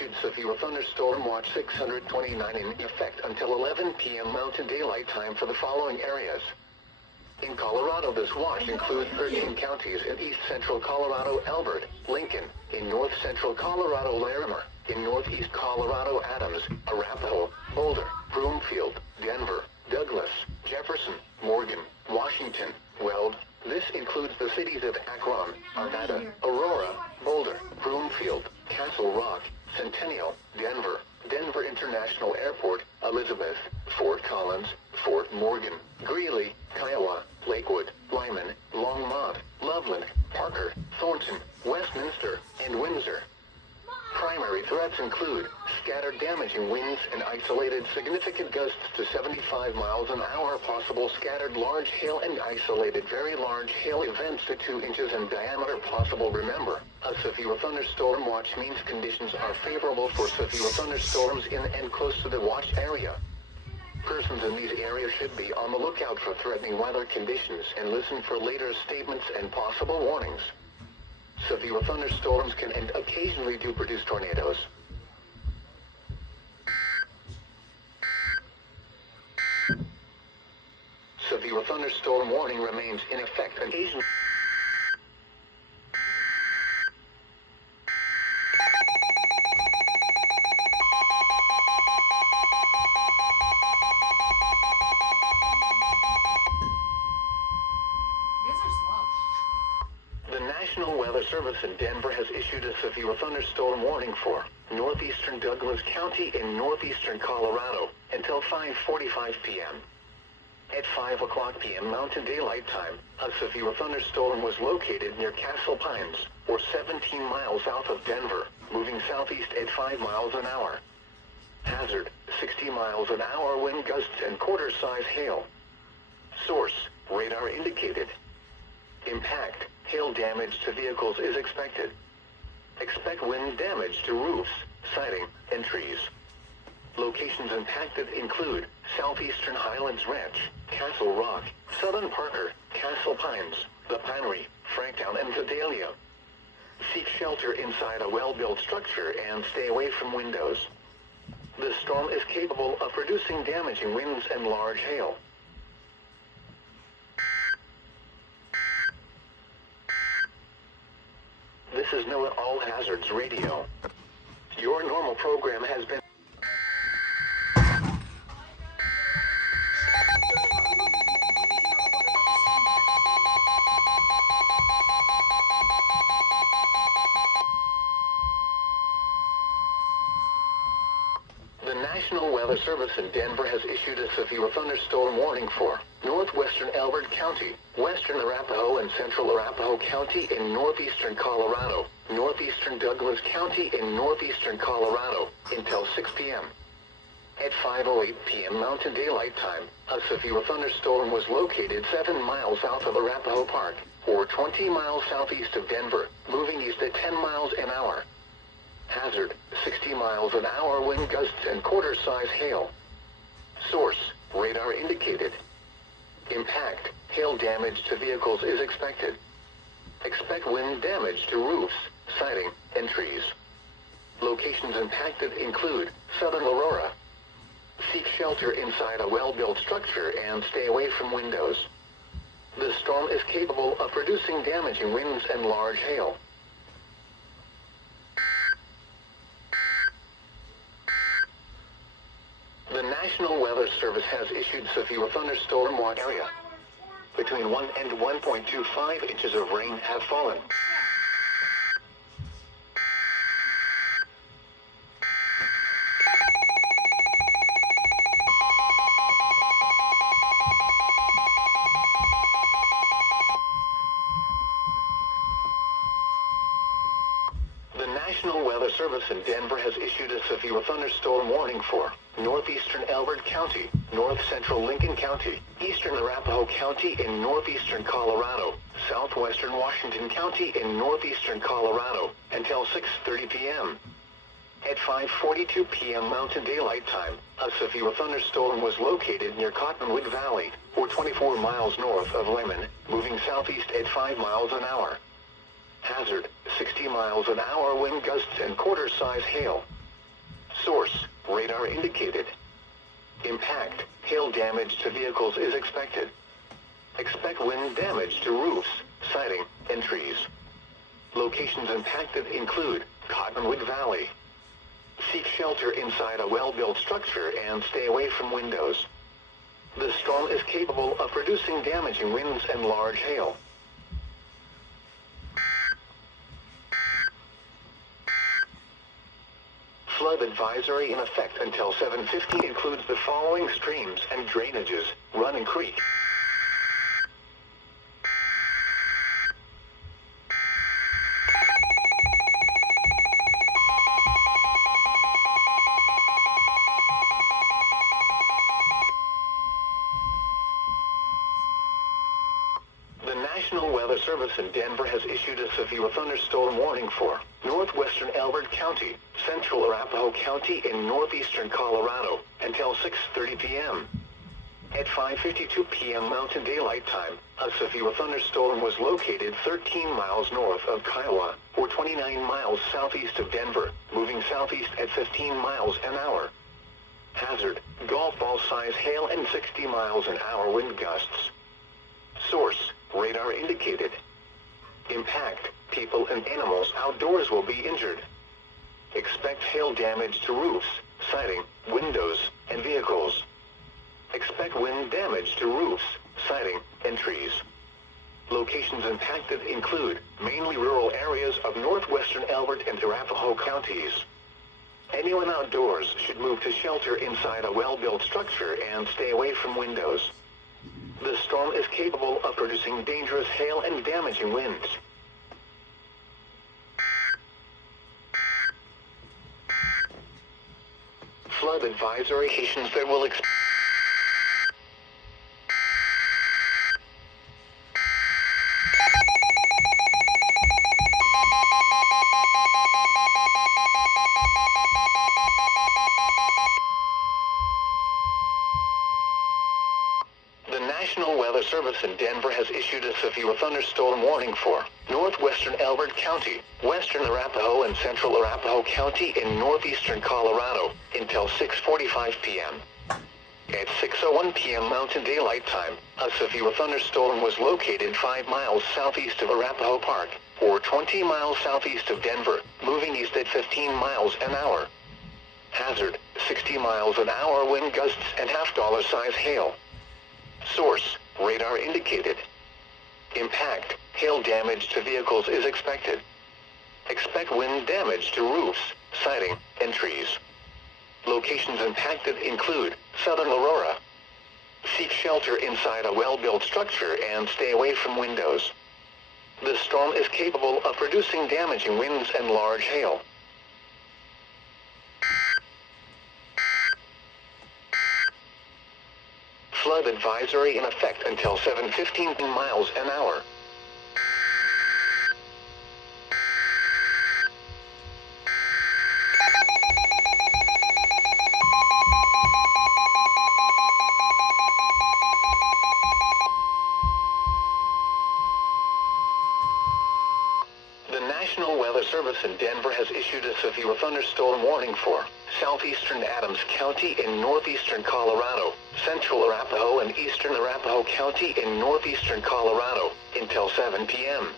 issued severe thunderstorm watch 629 in effect until 11 p.m. Mountain Daylight Time for the following areas. In Colorado, this watch includes 13 counties in east central Colorado, Elbert, Lincoln, in north central Colorado, Larimer, in northeast Colorado, Adams, Arapahoe, Boulder, Broomfield, Denver, Douglas, Jefferson, Morgan, Washington, Weld. This includes the cities of Akron, Arvada, Aurora, Boulder, Broomfield, Castle Rock, Centennial, Denver, Denver International Airport, Elizabeth, Fort Collins, Fort Morgan, Greeley, Kiowa, Lakewood, Lyman, Longmont, Loveland, Parker, Thornton, Westminster, and Windsor. Primary threats include scattered damaging winds and isolated significant gusts to 75 miles an hour, possible scattered large hail and isolated very large hail events to 2 inches in diameter possible. Remember, a severe thunderstorm watch means conditions are favorable for severe thunderstorms in and close to the watch area. Persons in these areas should be on the lookout for threatening weather conditions and listen for later statements and possible warnings. Severe thunderstorms can and occasionally do produce tornadoes. Severe thunderstorm warning remains in effect occasionally. National Weather Service in Denver has issued a severe thunderstorm warning for northeastern Douglas County in northeastern Colorado until 5:45 p.m. At 5 o'clock p.m. Mountain Daylight Time, a severe thunderstorm was located near Castle Pines, or 17 miles south of Denver, moving southeast at 5 miles an hour. Hazard, 60 miles an hour wind gusts and quarter-size hail. Source, radar indicated. Impact, hail damage to vehicles is expected. Expect wind damage to roofs, siding, and trees. Locations impacted include southeastern Highlands Ranch, Castle Rock, Southern Parker, Castle Pines, The Pinery, Franktown, and Vidalia. Seek shelter inside a well-built structure and stay away from windows. The storm is capable of producing damaging winds and large hail. This is NOAA All Hazards Radio. Your normal program has been... The National Weather Service in Denver has issued a severe thunderstorm warning for northwestern Elbert County, western Arapahoe and central Arapahoe County in northeastern Colorado, northeastern Douglas County in northeastern Colorado, until 6 p.m. At 5:08 p.m. Mountain Daylight Time, a severe thunderstorm was located 7 miles south of Arapahoe Park, or 20 miles southeast of Denver, moving east at 10 miles an hour. Hazard, 60 miles an hour wind gusts and quarter-size hail. Source, radar indicated. Impact, hail damage to vehicles is expected. Expect wind damage to roofs, siding, and trees. Locations impacted include southern Aurora. Seek shelter inside a well-built structure and stay away from windows. The storm is capable of producing damaging winds and large hail. The National Weather Service has issued severe thunderstorm watch area. Between 1 and 1.25 inches of rain have fallen. The National Weather Service in Denver has issued a severe thunderstorm warning for northeastern Elbert County, north central Lincoln County, eastern Arapahoe County in northeastern Colorado, southwestern Washington County in northeastern Colorado, until 6:30 p.m. At 5:42 p.m. Mountain Daylight Time, a severe thunderstorm was located near Cottonwood Valley, or 24 miles north of Lemon, moving southeast at 5 miles an hour. Hazard, 60 miles an hour wind gusts and quarter-size hail. Source, radar indicated. Impact, hail damage to vehicles is expected. Expect wind damage to roofs, siding, and trees. Locations impacted include Cottonwood Valley. Seek shelter inside a well-built structure and stay away from windows. The storm is capable of producing damaging winds and large hail. Flood advisory in effect until 7:50 includes the following streams and drainages: Running Creek, The National Weather Service in Denver has issued a severe thunderstorm warning for northwestern Elbert County, central Arapahoe County, and northeastern Colorado until 6:30 p.m. At 5:52 p.m. Mountain Daylight Time, a severe thunderstorm was located 13 miles north of Kiowa, or 29 miles southeast of Denver, moving southeast at 15 miles an hour. Hazard, golf ball size hail and 60 miles an hour wind gusts. Source, radar indicated. Impact, people and animals outdoors will be injured. Expect hail damage to roofs, siding, windows, and vehicles. Expect wind damage to roofs, siding, and trees. Locations impacted include mainly rural areas of northwestern Elbert and Arapahoe counties. Anyone outdoors should move to shelter inside a well-built structure and stay away from windows. The storm is capable of producing dangerous hail and damaging winds. Flood advisory locations that will The National Weather Service in Denver has issued a severe thunderstorm warning for northwestern Elbert County, western Arapahoe and central Arapahoe County, in northeastern Colorado until 6:45 p.m. At 6:01 p.m. Mountain Daylight Time, a severe thunderstorm was located 5 miles southeast of Arapahoe Park, or 20 miles southeast of Denver, moving east at 15 miles an hour. Hazard, 60 miles an hour wind gusts and $half size hail. Source, radar indicated. Impact, hail damage to vehicles is expected. Expect wind damage to roofs, siding, and trees. Locations impacted include southern Aurora. Seek shelter inside a well-built structure and stay away from windows. The storm is capable of producing damaging winds and large hail. Flood advisory in effect until 7:15 miles an hour. The National Weather Service in Denver has issued a severe thunderstorm warning for southeastern Adams County in northeastern Colorado, central Arapahoe and eastern Arapahoe County in northeastern Colorado until 7 p.m.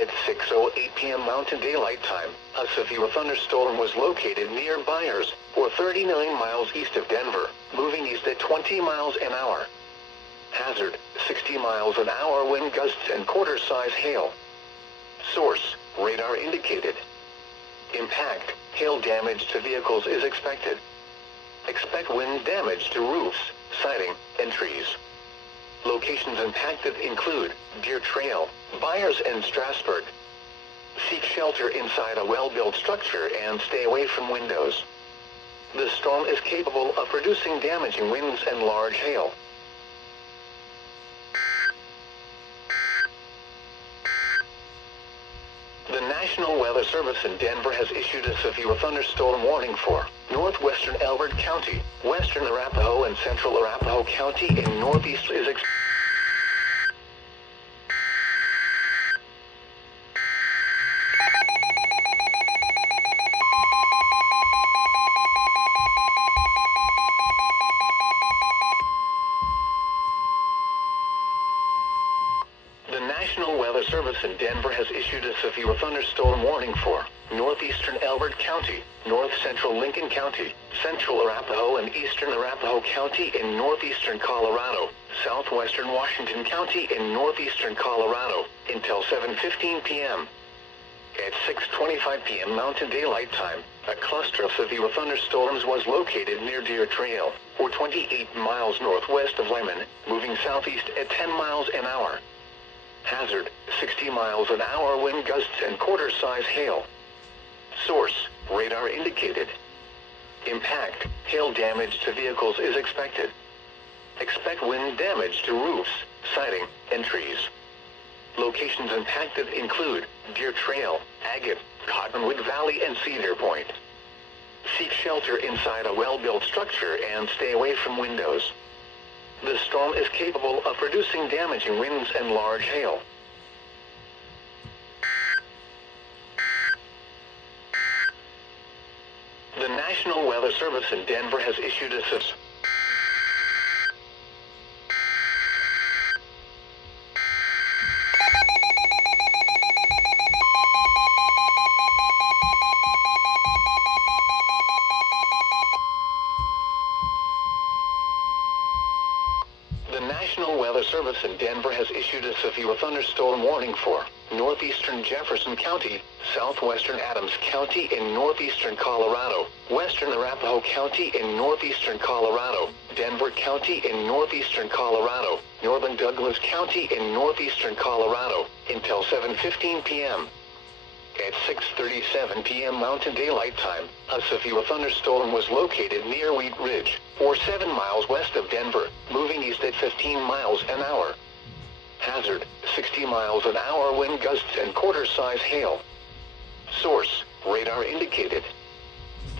At 6:08 p.m. Mountain Daylight Time, a severe thunderstorm was located near Byers, or 39 miles east of Denver, moving east at 20 miles an hour. Hazard, 60 miles an hour wind gusts and quarter-size hail. Source, radar indicated. Impact, hail damage to vehicles is expected. Expect wind damage to roofs, siding, and trees. Locations impacted include Deer Trail, Byers, and Strasburg. Seek shelter inside a well-built structure and stay away from windows. The storm is capable of producing damaging winds and large hail. The National Weather Service in Denver has issued a severe thunderstorm warning for northwestern Elbert County, western Arapahoe and central Arapahoe County in northeast is National Weather Service in Denver has issued a severe thunderstorm warning for northeastern Elbert County, north central Lincoln County, central Arapahoe and eastern Arapahoe County in northeastern Colorado, southwestern Washington County in northeastern Colorado, until 7:15 p.m. At 6:25 p.m. Mountain Daylight Time, a cluster of severe thunderstorms was located near Deer Trail, or 28 miles northwest of Lemon, moving southeast at 10 miles an hour. Hazard, 60 miles an hour wind gusts and quarter-size hail. Source, radar indicated. Impact, hail damage to vehicles is expected. Expect wind damage to roofs, siding, and trees. Locations impacted include Deer Trail, Agate, Cottonwood Valley, and Cedar Point. Seek shelter inside a well-built structure and stay away from windows. The storm is capable of producing damaging winds and large hail. The National Weather Service in Denver has issued a The National Weather Service in Denver has issued a severe thunderstorm warning for northeastern Jefferson County, southwestern Adams County in northeastern Colorado, western Arapahoe County in northeastern Colorado, Denver County in northeastern Colorado, northern Douglas County in northeastern Colorado, until 7:15 p.m. At 6:37 p.m. Mountain Daylight Time, a severe thunderstorm was located near Wheat Ridge, or 7 miles west of Denver, moving east at 15 miles an hour. Hazard, 60 miles an hour wind gusts and quarter-size hail. Source, radar indicated.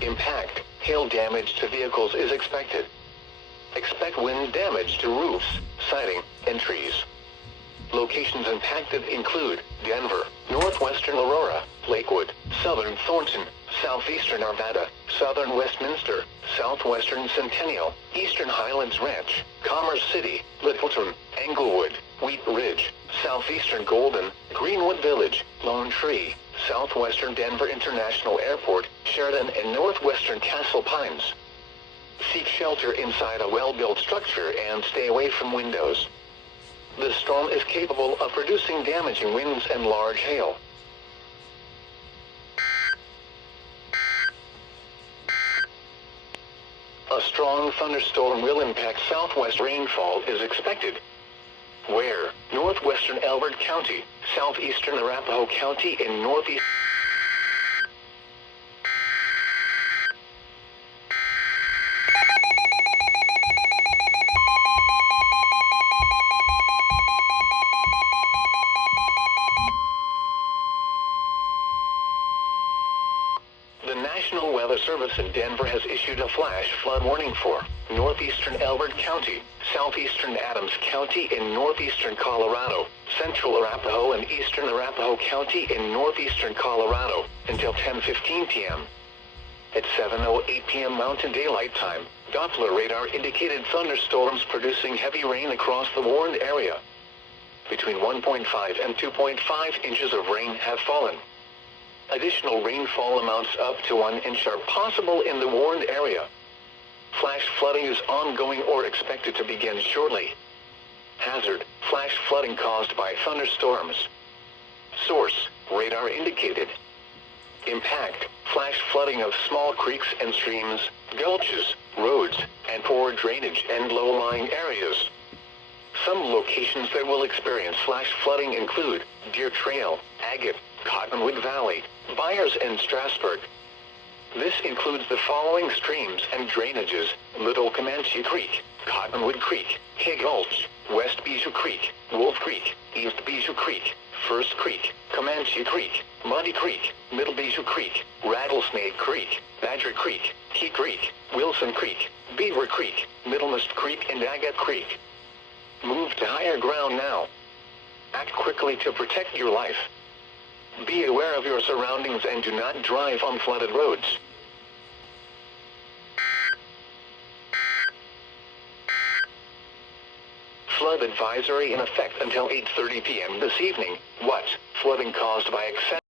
Impact, hail damage to vehicles is expected. Expect wind damage to roofs, siding, and trees. Locations impacted include Denver, northwestern Aurora, Lakewood, southern Thornton, southeastern Arvada, southern Westminster, southwestern Centennial, eastern Highlands Ranch, Commerce City, Littleton, Englewood, Wheat Ridge, southeastern Golden, Greenwood Village, Lone Tree, southwestern Denver International Airport, Sheridan, and northwestern Castle Pines. Seek shelter inside a well-built structure and stay away from windows. The storm is capable of producing damaging winds and large hail. A strong thunderstorm will impact southwest rainfall is expected. Where? Northwestern Elbert County, southeastern Arapahoe County in northeast. The National Weather Service in Denver has issued a flash flood warning for northeastern Elbert County, southeastern Adams County in northeastern Colorado, central Arapahoe and eastern Arapahoe County in northeastern Colorado, until 10:15 p.m. At 7:08 p.m. Mountain Daylight Time, Doppler radar indicated thunderstorms producing heavy rain across the warned area. Between 1.5 and 2.5 inches of rain have fallen. Additional rainfall amounts up to 1 inch are possible in the warned area. Flash flooding is ongoing or expected to begin shortly. Hazard, flash flooding caused by thunderstorms. Source, radar indicated. Impact, flash flooding of small creeks and streams, gulches, roads, and poor drainage and low-lying areas. Some locations that will experience flash flooding include Deer Trail, Agate, Cottonwood Valley, Byers, and Strasburg. This includes the following streams and drainages: Little Comanche Creek, Cottonwood Creek, Hay Gulch, West Bijou Creek, Wolf Creek, East Bijou Creek, First Creek, Comanche Creek, Muddy Creek, Middle Bijou Creek, Rattlesnake Creek, Badger Creek, Key Creek, Wilson Creek, Beaver Creek, Middlemist Creek, and Agate Creek. Move to higher ground now. Act quickly to protect your life. Be aware of your surroundings and do not drive on flooded roads. flood advisory in effect until 8:30 p.m. this evening. What? Flooding caused by excessive